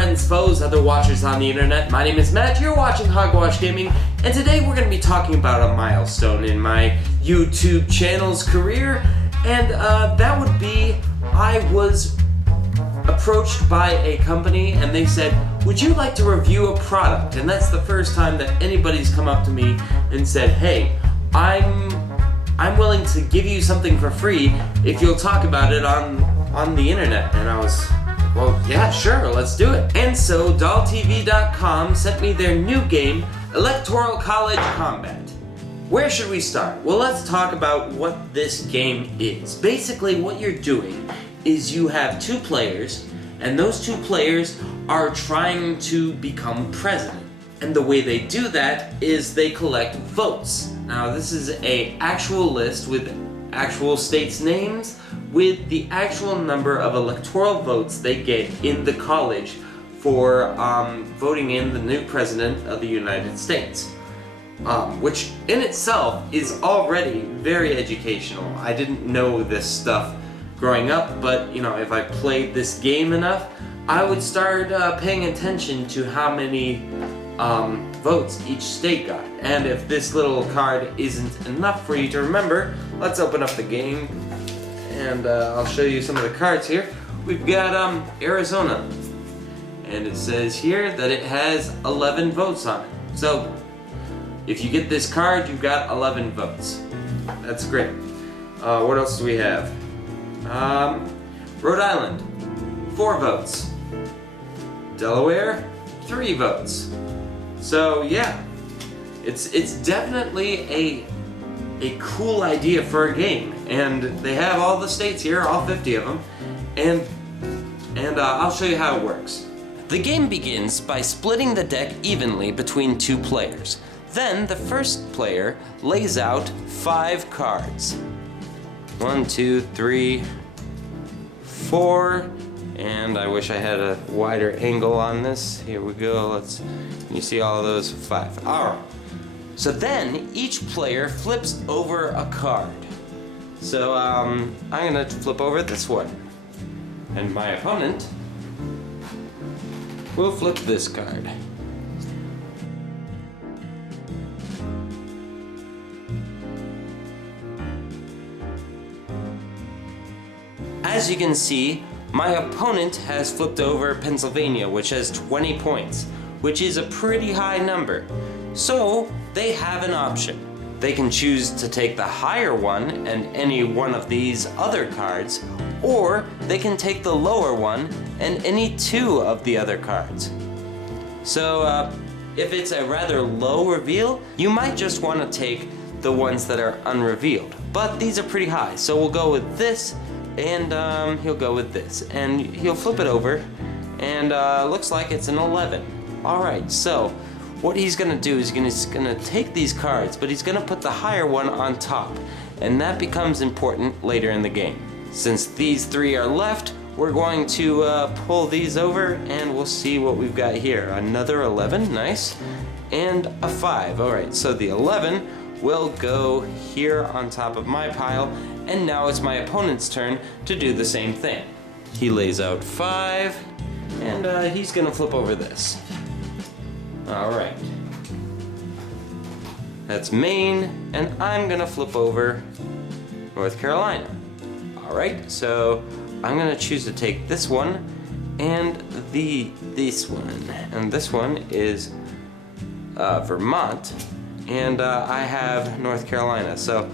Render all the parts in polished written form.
friends, foes, other watchers on the internet. My name is Matt, you're watching Hogwash Gaming, and today we're going to be talking about a milestone in my YouTube channel's career, and that would be I was approached by a company and they said, would you like to review a product? And that's the first time that anybody's come up to me and said, hey, I'm willing to give you something for free if you'll talk about it on the internet. And I was, well, yeah, sure, let's do it. And so dolltv.com sent me their new game, Electoral College Combat. Where should we start? Well, let's talk about what this game is. Basically, what you're doing is you have two players, and those two players are trying to become president. And the way they do that is they collect votes. Now, this is an actual list with actual states' names with the actual number of electoral votes they get in the college for voting in the new president of the United States. Which in itself is already very educational. I didn't know this stuff growing up, but you know, if I played this game enough, I would start paying attention to how many votes each state got. And if this little card isn't enough for you to remember, let's open up the game and I'll show you some of the cards here. We've got Arizona, and it says here that it has 11 votes on it. So if you get this card, you've got 11 votes. That's great. What else do we have? Rhode Island, 4 votes. Delaware, 3 votes. So yeah, it's definitely a cool idea for a game, and they have all the states here, all 50 of them, and I'll show you how it works. The game begins by splitting the deck evenly between two players. Then the first player lays out 5 cards. 1, 2, 3, 4, and I wish I had a wider angle on this. Here we go. Can you see all of those? 5. All right. So then each player flips over a card. So I'm gonna flip over this one, and my opponent will flip this card. As you can see, my opponent has flipped over Pennsylvania, which has 20 points, which is a pretty high number. So they have an option. They can choose to take the higher one and any one of these other cards, or they can take the lower one and any 2 of the other cards. So if it's a rather low reveal, you might just want to take the ones that are unrevealed. But these are pretty high, so we'll go with this, and he'll go with this, and he'll flip it over, and looks like it's an 11. Alright, so what he's gonna do is he's gonna take these cards, but he's gonna put the higher one on top, and that becomes important later in the game. Since these 3 are left, we're going to pull these over, and we'll see what we've got here. Another 11, nice, and a 5. Alright, so the 11 will go here on top of my pile, and now it's my opponent's turn to do the same thing. He lays out 5, and he's gonna flip over this. Alright. That's Maine, and I'm gonna flip over North Carolina. Alright, so I'm gonna choose to take this one and this one. And this one is Vermont, and I have North Carolina. So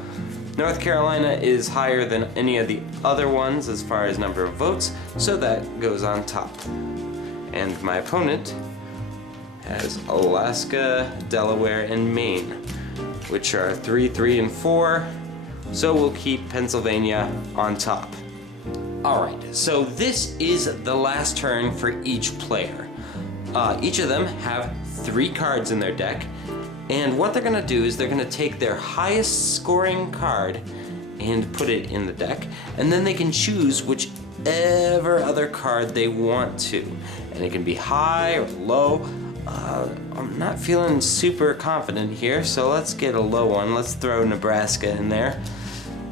North Carolina is higher than any of the other ones as far as number of votes, so that goes on top. And my opponent has Alaska, Delaware, and Maine, which are 3, 3, and 4, so we'll keep Pennsylvania on top. Alright, so this is the last turn for each player. Each of them have 3 cards in their deck, and what they're going to do is they're going to take their highest scoring card and put it in the deck, and then they can choose whichever other card they want to. And it can be high or low. I'm not feeling super confident here, so let's get a low one. Let's throw Nebraska in there.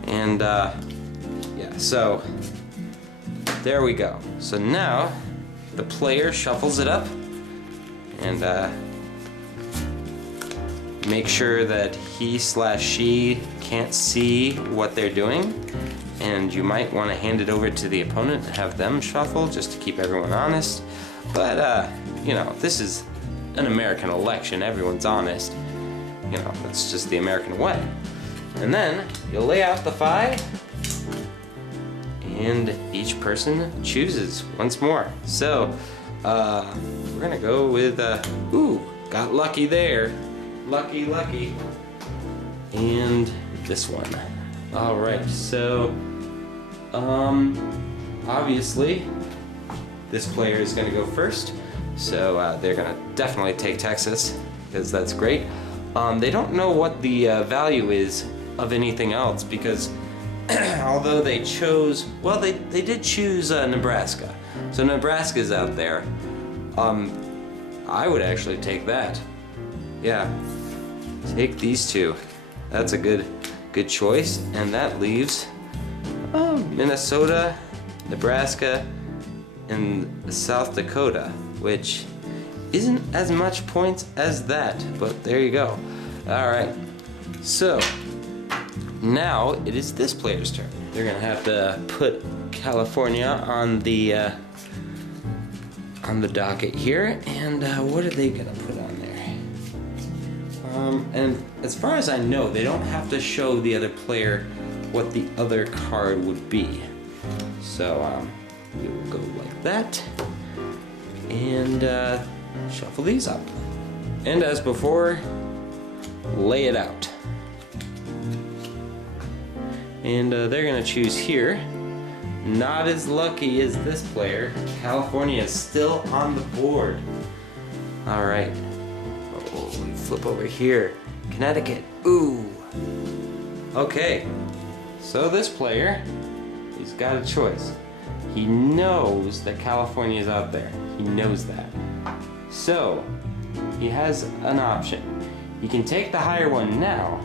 And yeah, so there we go. So now the player shuffles it up and make sure that he/she can't see what they're doing, and you might want to hand it over to the opponent and have them shuffle just to keep everyone honest. But you know, this is an American election, everyone's honest. You know, it's just the American way. And then you lay out the 5, and each person chooses once more. So we're gonna go with ooh, got lucky there. Lucky. And this one. Alright, so obviously this player is gonna go first. So they're gonna definitely take Texas, because that's great. They don't know what the value is of anything else, because although they chose, well, they did choose Nebraska. So Nebraska's out there. I would actually take that. Yeah, take these two. That's a good choice, and that leaves Minnesota, Nebraska, and South Dakota, which isn't as much points as that, but there you go. Alright, so now it is this player's turn. They're gonna have to put California on the docket here, and what are they gonna put on there? And as far as I know, they don't have to show the other player what the other card would be. So we will go like that, and shuffle these up. And as before, lay it out. And they're gonna choose here. Not as lucky as this player. California is still on the board. Alright. Oh, we flip over here. Connecticut. Ooh. Okay. So this player, he's got a choice. He knows that California is out there. He knows that. So, he has an option. He can take the higher one now,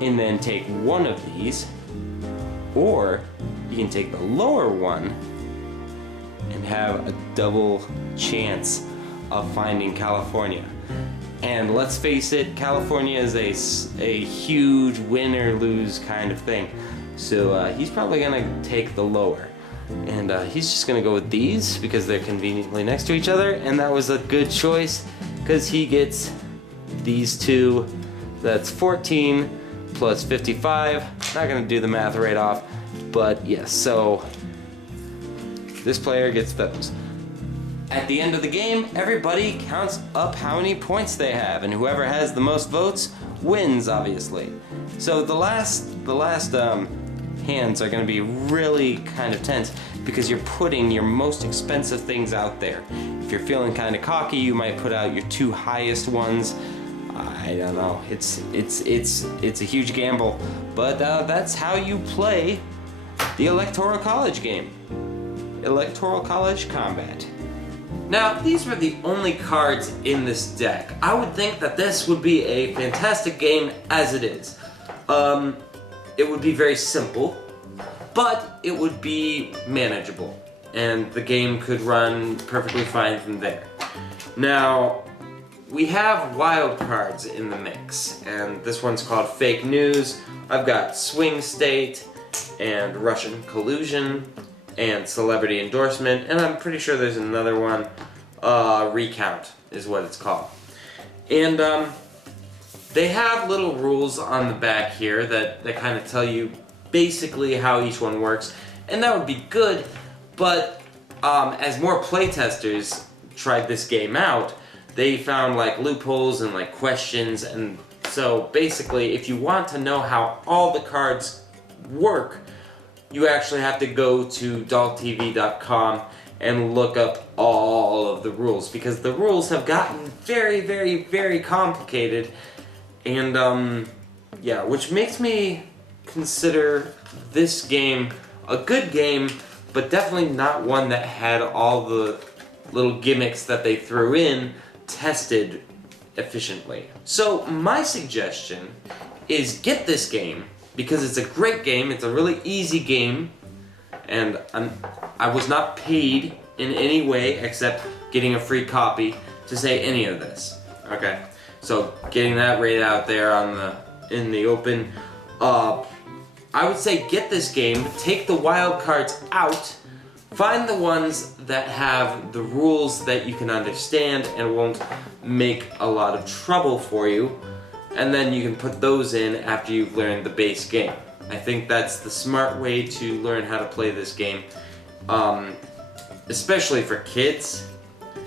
and then take one of these, or you can take the lower one and have a double chance of finding California. And let's face it, California is a huge win or lose kind of thing. So he's probably gonna take the lower. And he's just gonna go with these because they're conveniently next to each other, and that was a good choice because he gets these two. That's 14 plus 55. Not gonna do the math right off, but yes, so this player gets those. At the end of the game, everybody counts up how many points they have, and whoever has the most votes wins, obviously. So the last hands are going to be really kind of tense because you're putting your most expensive things out there. If you're feeling kind of cocky, you might put out your 2 highest ones. I don't know. It's a huge gamble, but that's how you play the Electoral College game. Electoral College Combat. Now, if these were the only cards in this deck, I would think that this would be a fantastic game as it is. It would be very simple, but it would be manageable, and the game could run perfectly fine from there. Now, we have wild cards in the mix, and this one's called Fake News. I've got Swing State, and Russian Collusion, and Celebrity Endorsement, and I'm pretty sure there's another one, Recount is what it's called. And they have little rules on the back here that kind of tell you basically how each one works, and that would be good, but as more playtesters tried this game out, they found like loopholes and like questions, and so basically if you want to know how all the cards work, you actually have to go to dolltv.com and look up all of the rules, because the rules have gotten very, very, very complicated, and yeah, which makes me consider this game a good game, but definitely not one that had all the little gimmicks that they threw in tested efficiently. So my suggestion is get this game, because it's a great game, it's a really easy game, and I was not paid in any way except getting a free copy to say any of this. Okay, so getting that right out there in the open. I would say get this game, take the wild cards out, find the ones that have the rules that you can understand and won't make a lot of trouble for you, and then you can put those in after you've learned the base game. I think that's the smart way to learn how to play this game, especially for kids.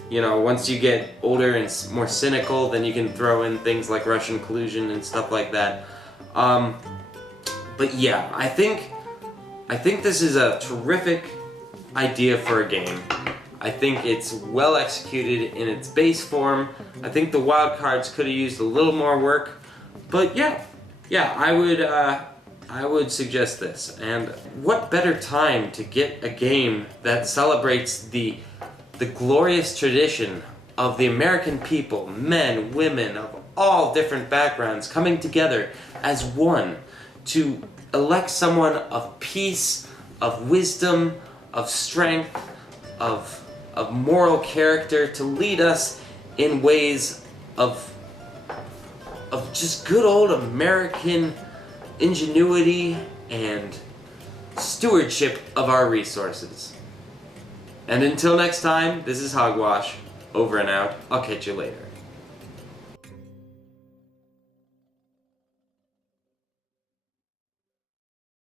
You know, once you get older and more cynical, then you can throw in things like Russian collusion and stuff like that. But yeah, I think this is a terrific idea for a game. I think it's well executed in its base form. I think the wild cards could have used a little more work, but yeah, I would suggest this. And what better time to get a game that celebrates the glorious tradition of the American people, men, women of all different backgrounds coming together as one to elect someone of peace, of wisdom, of strength, of moral character to lead us in ways of just good old American ingenuity and stewardship of our resources. And until next time, this is Hogwash, over and out. I'll catch you later.